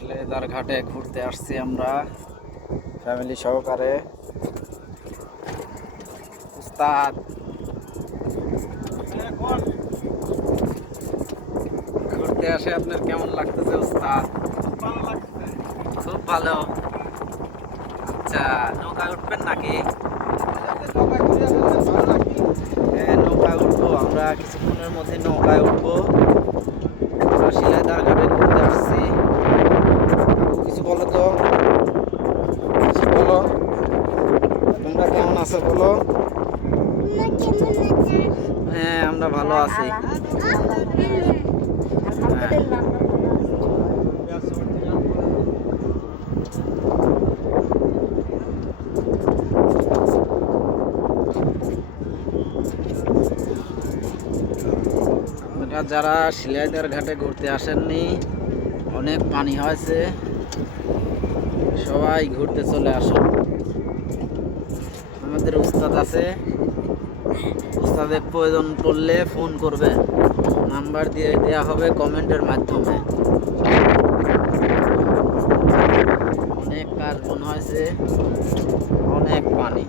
শিলাইদহ ঘাটে ঘুরতে আসছি আমরা ফ্যামিলি সহকারে। উস্তাদ, ঘুরতে আসে আপনার কেমন লাগতেছে উস্তাদ? খুব ভালো। আচ্ছা, নৌকায় উঠবেন নাকি? হ্যাঁ, নৌকায় উঠবো আমরা, কিছুক্ষণের মধ্যে নৌকায় উঠবো। আমরা শিলাইদহ ঘাটে ঘুরতে আসছি। কিছু বলো তো, কিছু বলো, তোমরা কেমন আছো বলো? হ্যাঁ, আমরা ভালো আছি। আপনারা যারা শিলাইদহ ঘাটে ঘুরতে আসেননি, অনেক পানি হয়েছে, সবাই ঘুরতে চলে আসুন। আমাদের উস্তাদ আছে, উস্তাদের প্রয়োজন পড়লে ফোন করবে, নাম্বার দিয়ে দেওয়া হবে কমেন্টের মাধ্যমে। অনেক কার্বন হয়েছে, অনেক পানি।